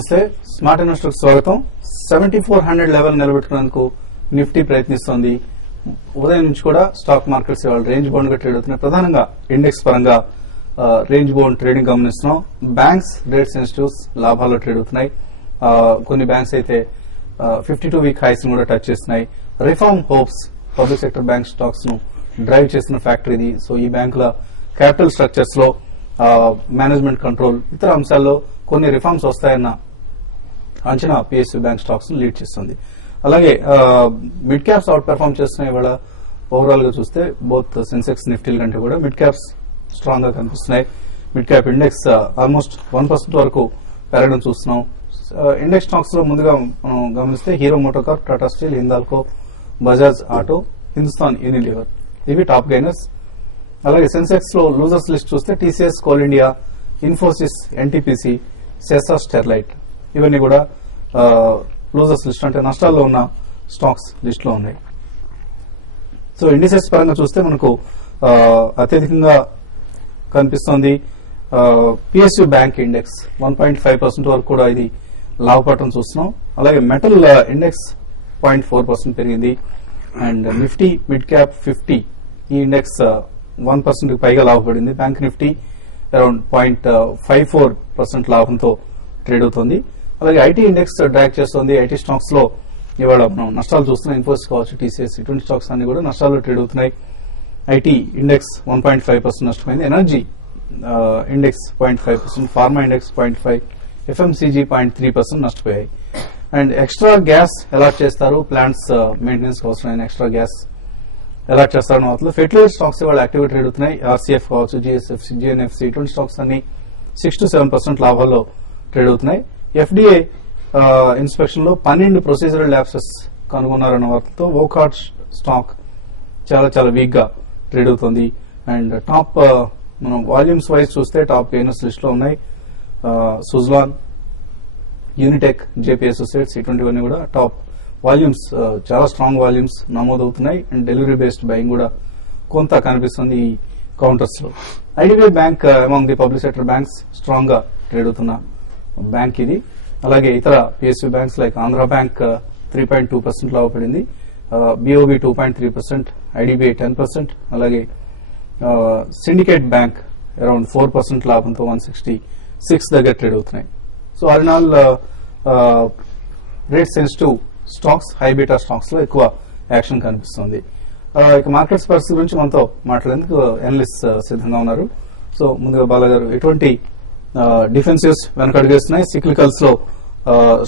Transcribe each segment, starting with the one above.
నమస్తే, smart investor స్వాగతం. 7400 level నిలబెట్టుకునేందుకు Nifty ప్రయత్నిస్తోంది. ఉదయం నుంచి కూడా స్టాక్ మార్కెట్స్ ఇవాళ రేంజ్ బౌండ్ గా ట్రేడ్ అవుతున్నాయి. ప్రధానంగా ఇండెక్స్ పరంగా రేంజ్ బౌండ్ ట్రేడింగ్ గమనిస్తున్నాం. బ్యాంక్స్, రేట్ సెన్సిటివ్స్ లాభాల్లో ట్రేడ్ అవుతున్నాయి. కొన్ని బ్యాంక్స్ అయితే 52 వీక్ హైస్ కూడా టచ్ చేస్తున్నాయి. Reform hopes public sector bank stocks ను డ్రైవ్ చేసిన ఫ్యాక్టరీ ఇది. సో ఈ బ్యాంకుల క్యాపిటల్ స్ట్రక్చర్స్ లో మేనేజ్మెంట్ కంట్రోల్ ఇతర అంశాల్లో కొన్ని రిఫార్మ్స్ వస్తాయన్న అంచనా పిఎస్యూ బ్యాంక్ స్టాక్స్ ను లీడ్ చేస్తుంది. అలాగే మిడ్ క్యాప్స్ అవుట్ పెర్ఫార్మ్ చేస్తున్నాయి. ఇవాళ ఓవరాల్ గా చూస్తే బోత్ సెన్సెక్స్ నిఫ్టీల కంటే కూడా మిడ్ క్యాప్స్ స్ట్రాంగ్ గా కనిపిస్తున్నాయి. మిడ్ క్యాప్ ఇండెక్స్ ఆల్మోస్ట్ 1% వరకు పెరగడం చూస్తున్నాం. ఇండెక్స్ స్టాక్స్ లో ముందుగా మనం గమనిస్తే Hero MotoCorp, Tata steel, Hindalco, Bajaj auto, Hindustan Unilever ఇవి టాప్ గైనర్స్. అలాగే సెన్సెక్స్ లో లూజర్స్ లిస్ట్ చూస్తే TCS, coal India, Infosys, NTPC, Sesa, Sterlite ఇవన్నీ కూడా లూజర్స్ లిస్ట్ అంటే నష్టాల్లో ఉన్న స్టాక్స్ లిస్ట్ లో ఉన్నాయి. సో ఇండిసెస్ పరంగా చూస్తే మనకు అత్యధికంగా కనిపిస్తోంది పిఎస్యూ బ్యాంక్ ఇండెక్స్ 1.5% వరకు కూడా ఇది లాభపడటం చూస్తున్నాం. అలాగే మెటల్ ఇండెక్స్ 0.4% పెరిగింది. అండ్ నిఫ్టీ మిడ్ క్యాప్ 50 ఈ ఇండెక్స్ 1% పైగా లాభపడింది. బ్యాంక్ నిఫ్టీ అరౌండ్ 0.54% లాభంతో ట్రేడ్ అవుతుంది. అలాగే ఐటీ ఇండెక్స్ డ్రాక్ చేస్తుంది. ఐటీ స్టాక్స్ లో ఇవాళ మనం నష్టాలు చూస్తున్నాం. ఇన్ఫోసిస్ కావచ్చు, టీసీఎస్ ఇటువంటి స్టాక్స్ అన్ని కూడా నష్టాల్లో ట్రేడ్ అవుతున్నాయి. ఐటీ ఇండెక్స్ 1.5% నష్టపోయింది. Energy index 0.5%, pharma index 0.5%, FMCG 0.3% నష్టపోయాయి. అండ్ ఎక్స్ట్రా గ్యాస్ అలాట్ చేస్తారు. ప్లాంట్స్ మెయింటెనెన్స్ అవసరమైన ఎక్స్ట్రా గ్యాస్ అలాట్ చేస్తారన్న వాటిలో ఫెర్టిలైజర్ స్టాక్స్ వాళ్ళు యాక్టివ్గా ట్రేడ్ అవుతున్నాయి. ఆర్సీఎఫ్ కావచ్చు, జిఎస్ఎఫ్సి, జిఎన్ఎఫ్సి ఇటువంటి స్టాక్స్ అన్ని 6 to 7% లాభాల్లో ట్రేడ్ అవుతున్నాయి. ఎఫ్డీఏ ఇన్స్పెక్షన్ లో 12 ప్రొసీజరల్ ల్యాప్సెస్ కనుగొన్నారన్న వాటితో వోకాట్ స్టాక్ చాలా వీక్ గా ట్రేడ్ అవుతుంది. అండ్ టాప్ మనం వాల్యూమ్స్ వైజ్ చూస్తే టాప్ గెయినర్స్ లిస్ట్ లో ఉన్నాయి. సుజ్లాన్, యూనిటెక్, జేపీ అసోసియేట్స్ ఇటువంటివన్నీ కూడా టాప్ వాల్యూమ్స్, చాలా స్ట్రాంగ్ వాల్యూమ్స్ నమోదవుతున్నాయి. అండ్ డెలివరీ బేస్డ్ బయింగ్ కూడా కొంత కనిపిస్తుంది ఈ కౌంటర్స్ లో. IDBI bank among the public sector banks strong గా ట్రేడ్ అవుతున్న బ్యాంక్ ఇది. అలాగే ఇతర PSU banks like Andhra bank 3.2% లాభపడింది. బిఓబి 2.3%, ఐడిబిఐ 10%, అలాగే సిండికేట్ బ్యాంక్ అరౌండ్ 4% లాభంతో 166 దగ్గర ట్రేడ్ అవుతున్నాయి. So all in all rate sensitive stocks, high beta stocks లో ఎక్కువ యాక్షన్ కనిపిస్తుంది. ఇక మార్కెట్స్ పరిస్థితి గురించి మనతో మాట్లాడేందుకు ఎనలిస్ట్ సిద్ధంగా ఉన్నారు. సో ముందుగా బాలా గారు, ఎటువంటి డిఫెన్సివ్స్ వెనకడుగేస్తున్నాయి, సిక్లికల్స్ లో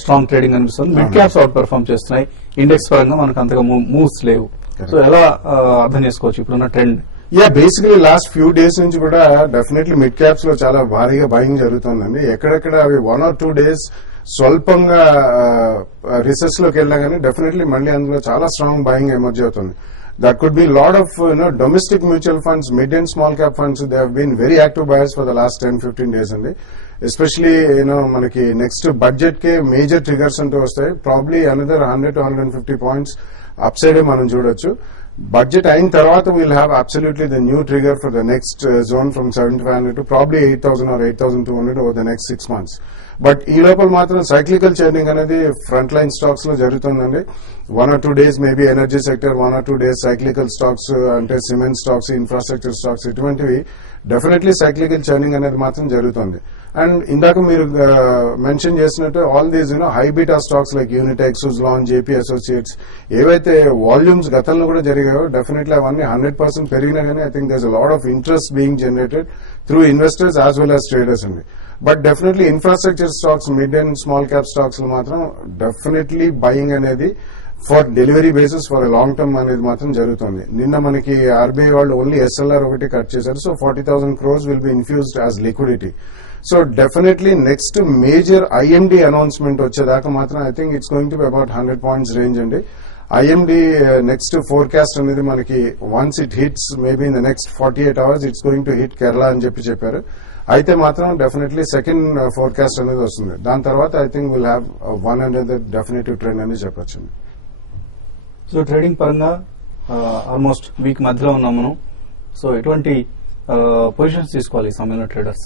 స్ట్రాంగ్ ట్రేడింగ్ కనిపిస్తుంది, మిడ్ క్యాప్స్ అవుట్ పెర్ఫార్మ్ చేస్తున్నాయి, ఇండెక్స్ పరంగా మనకు అంతగా మూవ్స్ లేవు. సో ఎలా అర్థం చేసుకోవచ్చు ఇప్పుడున్న trend? Basically last few days నుంచి కూడా డెఫినెట్లీ మిడ్ క్యాప్స్ లో చాలా భారీగా బయింగ్ జరుగుతుందండి. ఎక్కడెక్కడ అవి 1 or 2 days స్వల్పంగా రిసెస్ లోకి వెళ్ళినా కానీ డెఫినెట్లీ మళ్ళీ అందులో చాలా స్ట్రాంగ్ బయింగ్ ఎమర్జ్ అవుతుంది. That could be a lot of domestic mutual funds, mid and small cap funds. They have been very active buyers for the last 10-15 days అండి. ఎస్పెషలీ మనకి నెక్స్ట్ బడ్జెట్ కే major triggers అంటూ వస్తాయి. Probably another 100 to 150 points up side మనం చూడొచ్చు. Budget అయిన తర్వాత we'll have absolutely the new trigger for the next zone from 7,500 to probably 8,000 or 8,200 over the next 6 months. But ఈ లోపల మాత్రం సైక్లికల్ చర్నింగ్ అనేది ఫ్రంట్ లైన్ స్టాక్స్ లో జరుగుతుందండి. 1 or 2 days maybe energy sector, 1 or 2 days cyclical stocks అంటే cement stocks, infrastructure stocks ఇటువంటివి definitely cyclical churning అనేది మాత్రం జరుగుతుంది. అండ్ ఇందాక మీరు మెన్షన్ చేసినట్టు all these high beta stocks like Unitech, Suzlon, JP associates ఏవైతే వాల్యూమ్స్ గతంలో కూడా జరిగాయో డెఫినెట్లీ అవన్నీ 100% పెరిగినా కానీ I think దర్స్ a lot of interest being generated through investors as well as traders అండి. But definitely infrastructure stocks, mid and small cap stocks లో మాత్రం డెఫినెట్లీ బయింగ్ అనేది for delivery basis for long term అనేది మాత్రం జరుగుతుంది. నిన్న మనకి RBI వాళ్ళు ఓన్లీ ఎస్ఎల్ఆర్ ఒకటి కట్ చేశారు. So 40,000 crores will be infused as liquidity. So definitely next major IMD announcement వచ్చేదాకా మాత్రం I think it's going to be about 100 points range అండి. ఐఎండి నెక్స్ట్ ఫోర్కాస్ట్ అనేది మనకి once it hits maybe in the next 48 hours it's going to hit Kerala అని చెప్పారు. అయితే మాత్రం definitely second forecast అనేది వస్తుంది. దాని తర్వాత I think will have one and definitive trend అని చెప్పొచ్చు. సో ట్రేడింగ్ పరంగా ఆల్మోస్ట్ వీక్ మధ్యలో ఉన్నాం మనం. సో ఎటువంటి పొజిషన్స్ తీసుకోవాలి ఈ సమయంలో ట్రేడర్స్?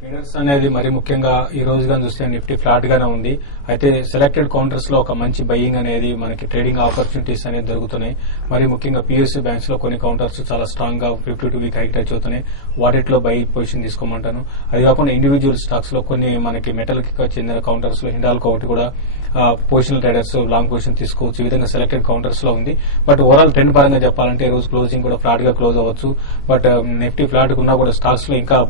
ట్రేడర్స్ అనేది మరి ముఖ్యంగా ఈ రోజుగా చూస్తే నిఫ్టీ ఫ్లాట్ గానే ఉంది. అయితే సెలెక్టెడ్ కౌంటర్స్ లో ఒక మంచి బయింగ్ అనేది మనకి ట్రేడింగ్ ఆపర్చునిటీస్ అనేది దొరుకుతున్నాయి. మరి ముఖ్యంగా పిఎస్యూ బ్యాంక్స్ లో కొన్ని కౌంటర్స్ చాలా స్ట్రాంగ్ గా 52 వీక్ హైక్ టచ్ అవుతున్నాయి. వాటిలో బై పొజిషన్ తీసుకోమంటాను. అది కాకుండా ఇండివిజువల్ స్టాక్స్ లో కొన్ని మనకి మెటల్ కి చెందిన కౌంటర్స్ లో హిండాల్కో ఒకటి కూడా పొజిషనల్ ట్రేడర్స్ లాంగ్ పొజిషన్ తీసుకోవచ్చు. ఈ విధంగా సెలెక్టెడ్ కౌంటర్స్ లో ఉంది. బట్ ఓవరాల్ ట్రెండ్ పరంగా చెప్పాలంటే ఈ రోజు క్లోజింగ్ కూడా ఫ్లాట్ గా క్లోజ్ అవ్వచ్చు. బట్ నిఫ్టీ ఫ్లాట్ ఉన్నా కూడా స్టాక్స్ లో ఇంకా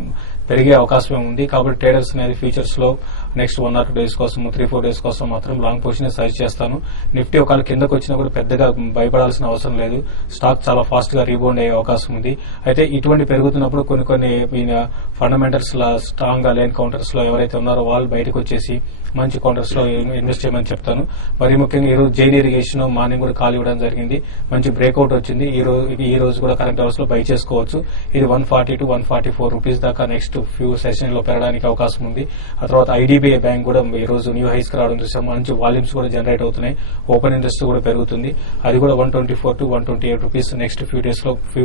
పెరిగే అవకాశం ఉంది. కాబట్టి ట్రేడర్స్ అనేది ఫ్యూచర్స్ లో నెక్స్ట్ 1 or 2 days కోసం 3-4 days కోసం మాత్రం లాంగ్ పొజిషన్ సజెస్ట్ చేస్తాను. నిఫ్టీ ఒకవేళ కిందకు వచ్చినా కూడా పెద్దగా భయపడాల్సిన అవసరం లేదు. స్టాక్ చాలా ఫాస్ట్ గా రీబౌండ్ అయ్యే అవకాశం ఉంది. అయితే ఇటువంటి పెరుగుతున్నప్పుడు కొన్ని ఫండమెంటల్స్ స్ట్రాంగ్ గా లేని కౌంటర్స్ లో ఎవరైతే ఉన్నారో వాళ్ళు బయటకు వచ్చేసి మంచి కౌంటర్స్ లో ఇన్వెస్ట్ చేయమని చెప్తాను. మరి ముఖ్యంగా ఈ రోజు జైన్ ఇరిగేషన్ మార్నింగ్ కూడా కాల్ ఇవ్వడం జరిగింది. మంచి బ్రేక్అవుట్ వచ్చింది. ఈ రోజు కూడా కరెంట్ అవర్స్ లో బై చేసుకోవచ్చు. ఇది 140 to 144 రూపీస్ దాకా నెక్స్ట్ ఫ్యూ సెషన్ లో పెరగడానికి అవకాశం ఉంది. ఆ తర్వాత ఐడిబిఐ బ్యాంక్ కూడా ఈ రోజు న్యూ హైస్ కి రావడం చూసాము. మంచి వాల్యూమ్స్ కూడా జనరేట్ అవుతున్నాయి. ఓపెన్ ఇంట్రెస్ట్ కూడా పెరుగుతుంది. అది కూడా 124 to 128 rupees next few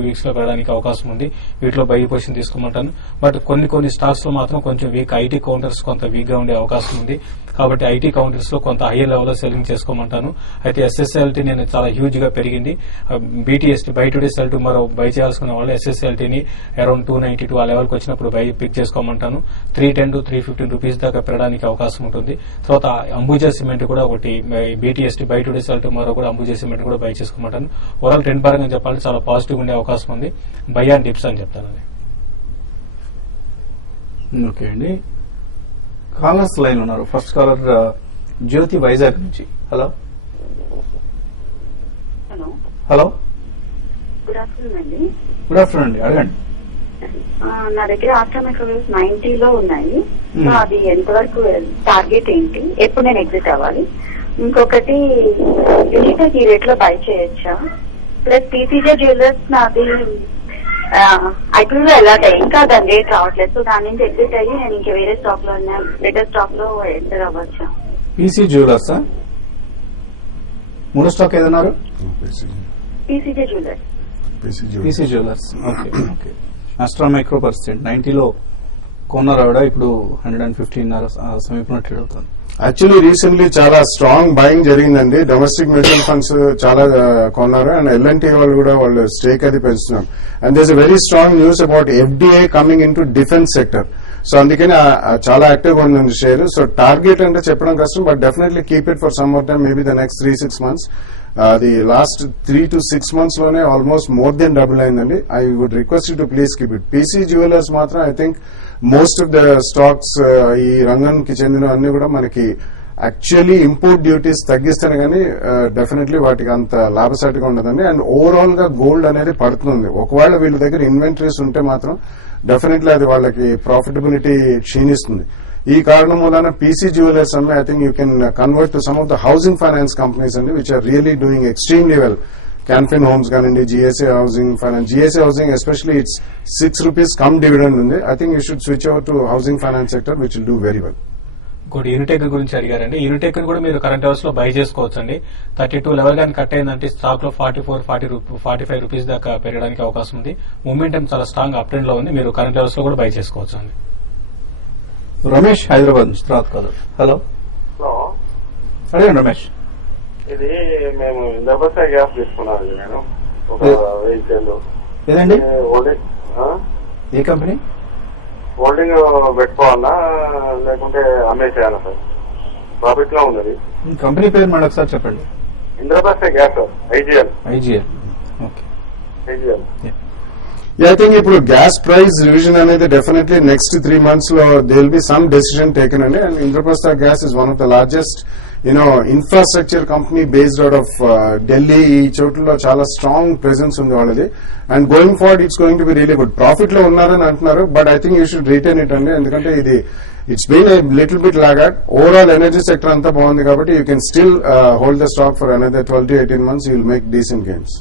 weeks లో పెరగడానికి అవకాశం ఉంది. వీటిలో బై పొజిషన్ తీసుకోమంటాను. బట్ కొన్ని స్టాక్స్ లో మాత్రం కొంచెం వీక్ ఐటీ కౌంటర్స్ కొంత వీక్ గా ఉండే అవకాశం ఉంది. కాబట్టి ఐటీ కౌంటర్స్ లో కొంత హైయర్ లెవెల్ లో సెల్లింగ్ చేసుకోమంటాను. అయితే ఎస్ఎస్ఎల్టీ నేను చాలా హ్యూజ్ గా పెరిగింది. BTST buy today sell tomorrow buy చేయాల్సుకున్న వాళ్ళు ఎస్ఎస్ఎల్టీని అరౌండ్ 292 ఆ లెవెల్ కి వచ్చినప్పుడు బై పిక్ చేసుకోమంటాను. 310 to 315 రూపీస్ దాకా పెరగడానికి అవకాశం ఉంటుంది. తర్వాత అంబుజా సిమెంట్ కూడా ఒకటి బీటీఎస్టీ బై టుడే సెల్ టుమారో కూడా అంబుజా సిమెంట్ కూడా బై చేసుకోమంటాను. ఓవరాల్ ట్రెండ్ పరంగా చెప్పాలంటే చాలా పాజిటివ్ ఉండే అవకాశం ఉంది. బై అండ్ డిప్స్ అని చెప్తాను. ఓకే అండి, కాలర్స్ లైన్ ఉన్నారు. ఫస్ట్ కాలర్ జ్యోతి వైజాగ్ నుంచి. Hello hello hello good afternoon అండి. గుడ్ ఆఫ్టర్నూన్ అండి, అడగండి. నా దగ్గర ఆఫ్టర్ మైక్రోవేవ్స్ 90 లో ఉన్నాయి. సో అది ఎంతవరకు టార్గెట్ ఏంటి, ఎప్పుడు నేను ఎగ్జిట్ అవ్వాలి? ఇంకొకటి యూనిటెక్ ఈ రేట్ లో బై చేయొచ్చా? ప్లస్ టీసీజే జ్యువెలర్స్ నాది ఐపీఓలో ఎలా ఇంకా దాని రేట్ రావట్లేదు. సో దాని నుంచి ఎగ్జిట్ అయ్యి నేను ఇంకా వేరే స్టాక్ లో ఉన్నా, బెటర్ స్టాక్ లో ఎంటర్ అవ్వచ్చా? పీసీ జ్యువెలర్స్ మూడో స్టాక్ ఏదన్నారు? TCJ jewellers. PC jewellers. Okay okay. Astra micro percent 90లో కొన్నారు ఆవిడ, ఇప్పుడు 115 సమీపంలో ట్రేడ్ అవుతుంది. యాక్చువల్లీ రీసెంట్లీ చాలా స్ట్రాంగ్ బయింగ్ జరిగిందండి. డొమెస్టిక్ మ్యూచువల్ ఫండ్స్ చాలా కొన్నారు అండ్ ఎల్ఎన్టీ వాళ్ళు కూడా వాళ్ళు స్టేక్ అది పెంచుతున్నారు. And there is very strong news about FDI coming into defence sector. So అందుకని చాలా యాక్టివ్ గా ఉంది షేర్. సో టార్గెట్ అంటే చెప్పడం కష్టం, but definitely keep it for some more time, maybe the next 3-6 months. అది లాస్ట్ 3 to 6 months లోనే almost more than double అయిందండి. I would request you to please keep it. PC jewellers మాత్రం I think most of the stocks ఈ రంగానికి చెందిన అన్ని కూడా మనకి యాక్చువల్లీ ఇంపోర్ట్ డ్యూటీస్ తగ్గిస్తాను కానీ డెఫినెట్లీ వాటికి అంత లాభసాటిగా ఉండదండి. అండ్ ఓవరాల్ గా గోల్డ్ అనేది పడుతుంది. ఒకవేళ వీళ్ళ దగ్గర ఇన్వెంటరీస్ ఉంటే మాత్రం డెఫినెట్లీ అది వాళ్ళకి ప్రాఫిటబిలిటీ క్షీణిస్తుంది. ఈ కారణం వలన పీసీ జ్యువెలర్స్ అమ్మే I think you can convert to some of the housing finance companies అండి which are really doing extremely well. Canfin homes కానివ్వండి, GSA housing finance. GSA housing especially it's 6 rupees cum dividend ఉంది. I think you should switch over to housing finance sector which will do very well. ఇంకోటి యూనిటెక్ గురించి అడిగారండి. యూనిటెక్ కూడా మీరు current hours లో by చేసుకోవచ్చు అండి. 32 లెవెల్ కానీ కట్ అయిందంటే స్టాక్ లో 44-45 రూపీస్ దాకా పెరగడానికి అవకాశం ఉంది. మూమెంటం చాలా స్ట్రాంగ్ అప్ ట్రెండ్ లో ఉంది. మీరు కరెంట్ అవర్స్ లో కూడా బై చేసుకోవచ్చు అండి. రమేష్ హైదరాబాద్ నుంచి తర్వాత కాదు. హలో అడగండి రమేష్. ఇది మేము ఇంద్రప్రస్థ గ్యాస్ తీసుకున్నాం నేను ఒక వెహికల్. ఏదండి? ఏ కంపెనీ? హోల్డింగ్ పెట్టుకోవాలా లేకుంటే అమ్మేసేయాలా సార్? ప్రాఫిట్ లో ఉన్నది. కంపెనీ పేరు మళ్ళీ ఒకసారి చెప్పండి. Indraprastha gas IGL. Okay. IGL. I think ఇప్పుడు గ్యాస్ ప్రైస్ రివిజన్ అనేది డెఫినెట్లీ నెక్స్ట్ 3 months లో they will be some decision taken అండి. And Indraprastha gas is one of the largest infrastructure company based out of Delhi. ఈ చోట్లలో చాలా స్ట్రాంగ్ ప్రెసెన్స్ ఉంది వాళ్ళది. And going forward it's going to be really good. Profit లో ఉన్నారని అంటున్నారు, but I think you should retain it అండి. ఎందుకంటే ఇది it's been a little bit laggard. Overall energy sector అంతా బాగుంది కాబట్టి you can still hold the stock for another 12 to 18 months. You will make decent gains.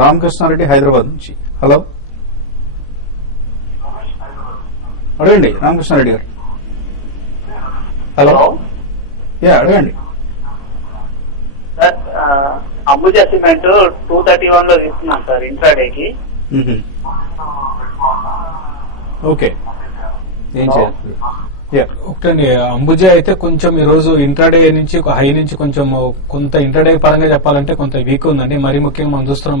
Ramakrishna Reddy Hyderabad నుంచి. Hello అడగండి రామకృష్ణారెడ్డి గారు. Hello అడగండి సార్. అంబుజా సిమెంట్ 231 లో తీసుకున్నాం సార్ ఇంట్రాడేకి. ఓకే. ఏం చేయాలి? Yeah. ఒకటే అంబుజా అయితే కొంచెం ఈ రోజు ఇంట్రాడే నుంచి ఒక హై నుంచి కొంచెం కొంత ఇంట్రాడే పరంగా చెప్పాలంటే కొంత వీక్ ఉందండి. మరి ముఖ్యంగా మనం చూస్తున్నాం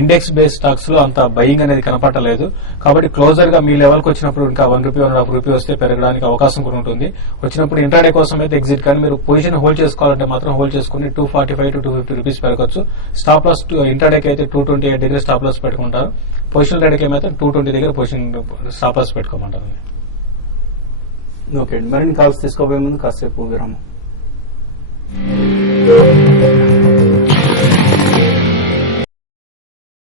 ఇండెక్స్ బేస్డ్ స్టాక్స్ లో అంత బయింగ్ అనేది కనపడలేదు. కాబట్టి క్లోజర్ గా మీ లెవెల్ కి వచ్చినప్పుడు ఇంకా ₹1 ₹1.5 వస్తే పెరగడానికి అవకాశం కూడా ఉంటుంది. వచ్చినప్పుడు ఇంట్రాడే కోసం అయితే ఎగ్జిట్, కానీ మీరు పొజిషన్ హోల్డ్ చేసుకోవాలంటే మాత్రం హోల్డ్ చేసుకుని $245 to $250 పెరగచ్చు. స్టాప్ లాస్ ఇంట్రాడేకి అయితే 228 దగ్గర స్టాప్ లాస్ పెట్టుకుంటారు. పొజిషన్ ట్రేడ్కి ఏమైతే 220 దగ్గర పొజిషన్ స్టాప్ లాస్ పెట్టుకోమంటారు. ఓకే అండి, మరిన్ని కాల్స్ తీసుకోబోయే ముందు కాసేపు విరామం.